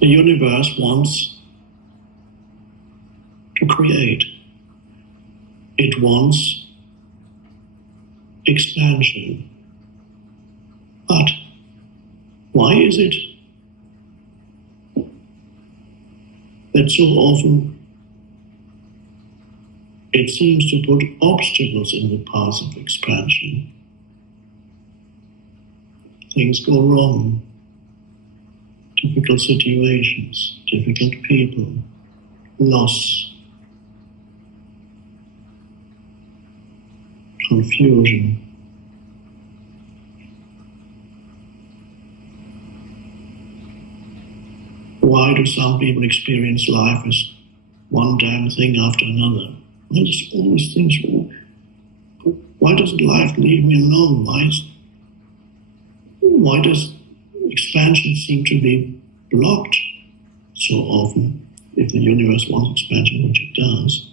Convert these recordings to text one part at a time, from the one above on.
The universe wants to create. It wants expansion. But why is it that so often it seems to put obstacles in the path of expansion? Things go wrong. Difficult situations, difficult people, loss, confusion. Why do some people experience life as one damn thing after another? Why does all these things? Why doesn't life leave me alone? Why does expansion seem to be blocked so often? If the universe wants expansion, which it does.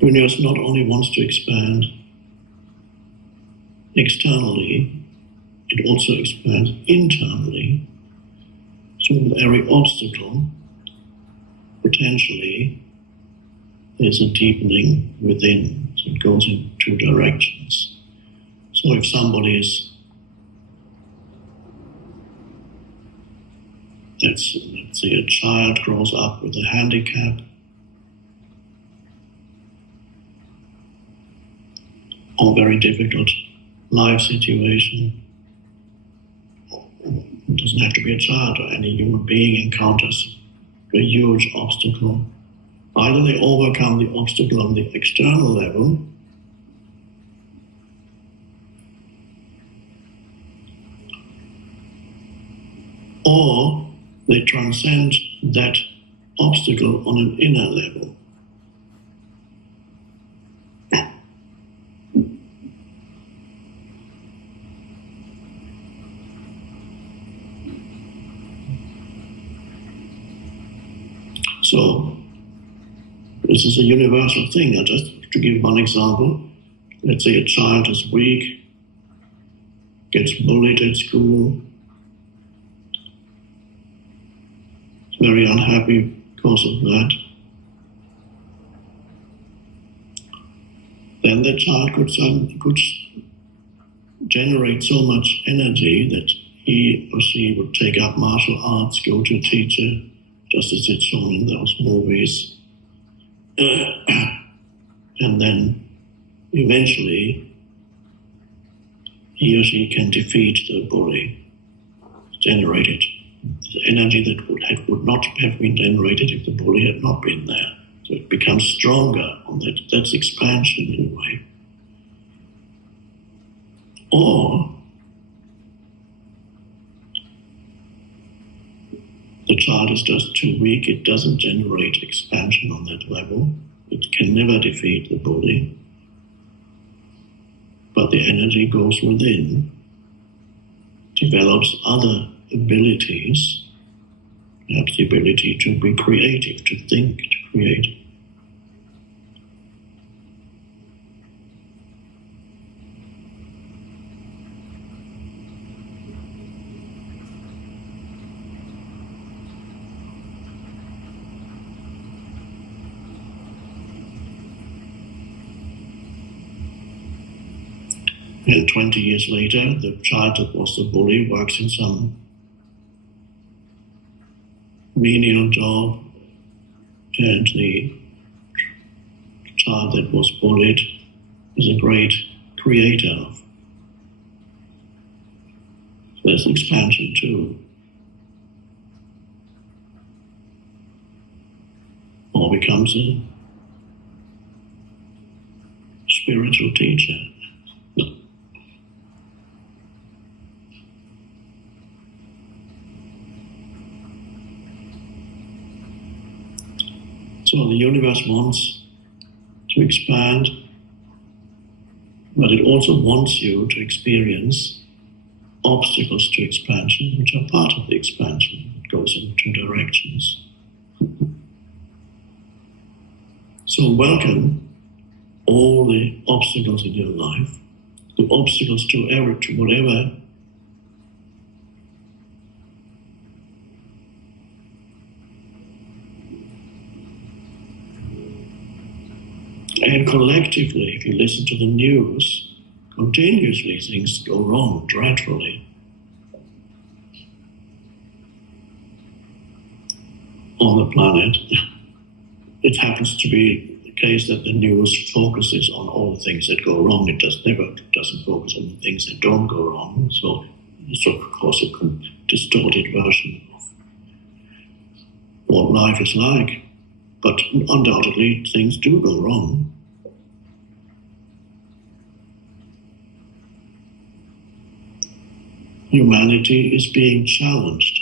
The universe not only wants to expand externally, it also expands internally. So with every obstacle, potentially, there's a deepening within. So it goes in two directions. So if somebody is, let's say a child grows up with a handicap, or very difficult life situation. It doesn't have to be a child, or any human being encounters a huge obstacle. Either they overcome the obstacle on the external level, or they transcend that obstacle on an inner level. So, this is a universal thing. Just to give one example, let's say a child is weak, gets bullied at school, is very unhappy because of that. Then the child could generate so much energy that he or she would take up martial arts, go to a teacher, just as it's shown in those movies. And then eventually he or she can defeat the bully, generated the energy that would not have been generated if the bully had not been there. So it becomes stronger on that. That's expansion in a way. Or the child is just too weak, it doesn't generate expansion on that level. It can never defeat the bully. But the energy goes within, develops other abilities, perhaps the ability to be creative, to think, to create. And 20 years later, the child that was the bully works in some menial job, and the child that was bullied is a great creator. So there's expansion too. Or becomes a spiritual teacher. So the universe wants to expand, but it also wants you to experience obstacles to expansion, which are part of the expansion. It goes in two directions. So welcome all the obstacles in your life, the obstacles to whatever and collectively, if you listen to the news, continuously things go wrong dreadfully on the planet. It happens to be the case that the news focuses on all the things that go wrong. It doesn't focus on the things that don't go wrong. So it's of course a distorted version of what life is like. But undoubtedly things do go wrong. Humanity is being challenged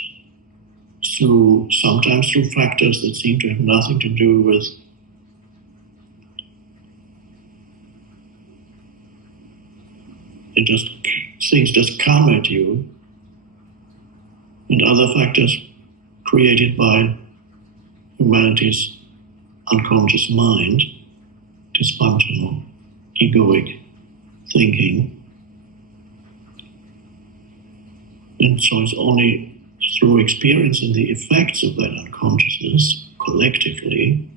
sometimes through factors that seem to have nothing to do with things just come at you, and other factors created by humanity's unconscious mind, dysfunctional, egoic thinking. And so it's only through experiencing the effects of that unconsciousness collectively,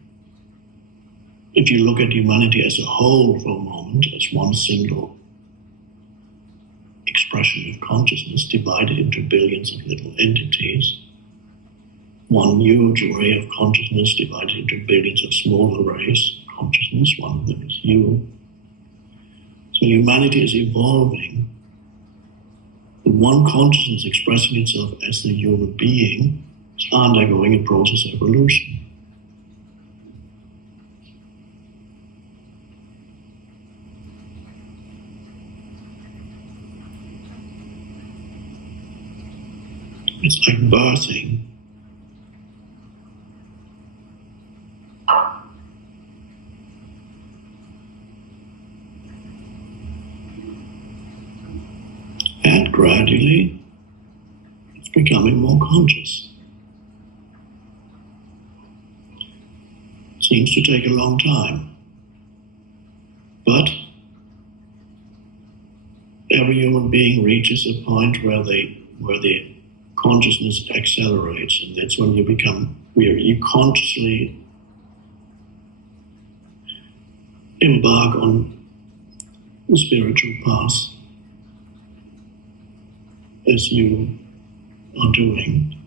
if you look at humanity as a whole for a moment, as one single expression of consciousness divided into billions of little entities, one huge array of consciousness divided into billions of small arrays of consciousness, one of them is you. So humanity is evolving. The one consciousness expressing itself as the human being is undergoing a process of evolution. It's like birthing. And gradually, it's becoming more conscious. Seems to take a long time. But every human being reaches a point where the consciousness accelerates, and that's when you consciously embark on the spiritual path as you are doing.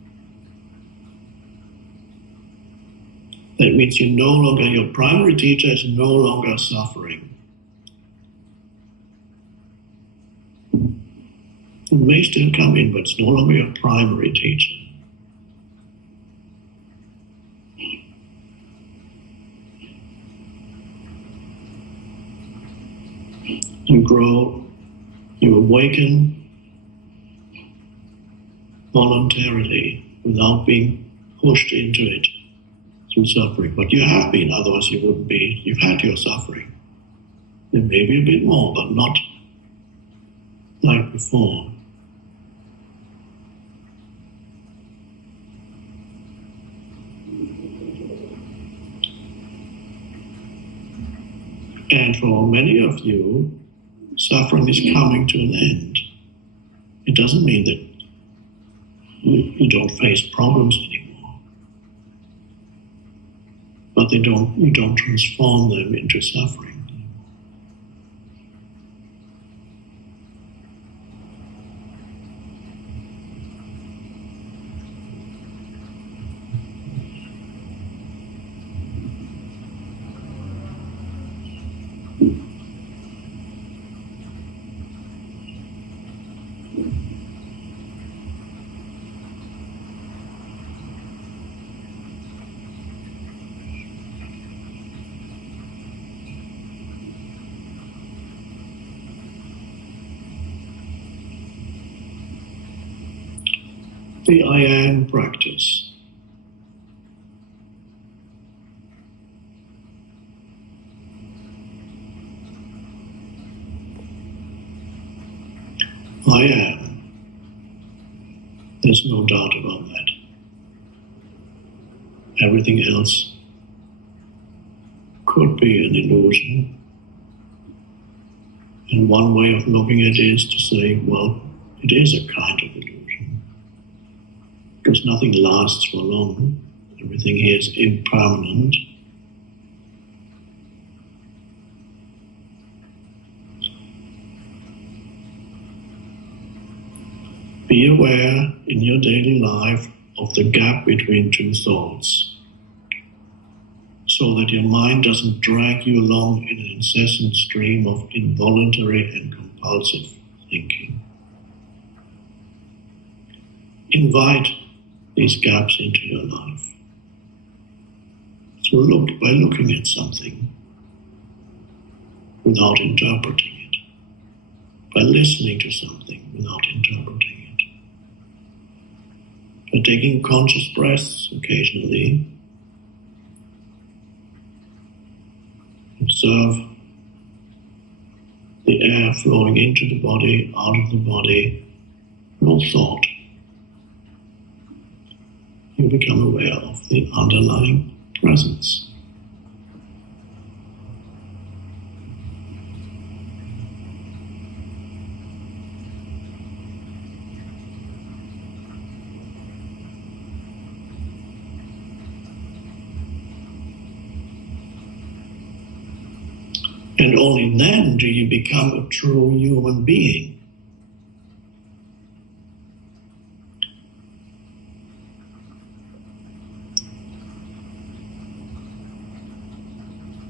That means your primary teacher is no longer suffering. It may still come in, but it's no longer your primary teacher. You grow, you awaken voluntarily without being pushed into it through suffering. But you have been, otherwise you wouldn't be. You've had your suffering. There may be a bit more, but not like before. And for many of you, suffering is coming to an end. It doesn't mean that you don't face problems anymore, but you don't transform them into suffering. The I am practice. I am. There's no doubt about that. everything else could be an illusion. And one way of looking at it is to say, well, it is a kind of illusion, because nothing lasts for long. Everything here is impermanent. Be aware in your daily life of the gap between two thoughts, so that your mind doesn't drag you along in an incessant stream of involuntary and compulsive thinking. Invite these gaps into your life by looking at something without interpreting it, by listening to something without interpreting it, by taking conscious breaths occasionally. Observe the air flowing into the body, out of the body, no thought. You become aware of the underlying presence. And only then do you become a true human being.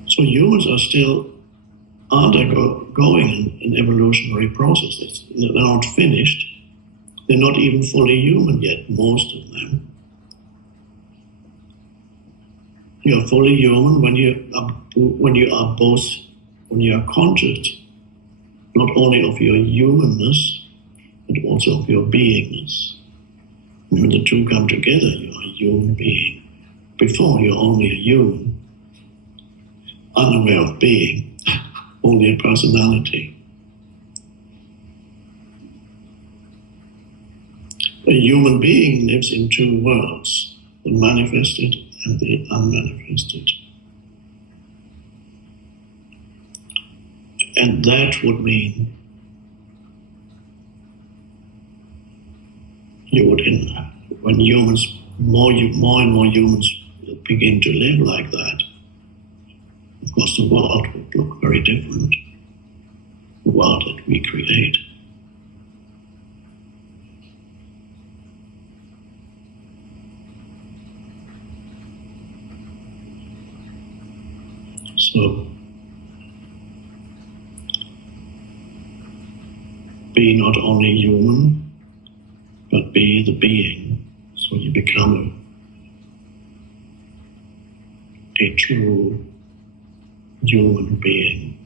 So humans are still undergoing an evolutionary process. They're not finished. They're not even fully human yet, most of them. You are fully human when you are conscious, not only of your humanness, but also of your beingness. When the two come together, you are a human being. Before, you're only a human, unaware of being, only a personality. A human being lives in two worlds, the manifested and the unmanifested. And that would mean when more and more humans begin to live like that, of course the world would look very different, the world that we create. So, be not only human, but be the being, so you become a true human being.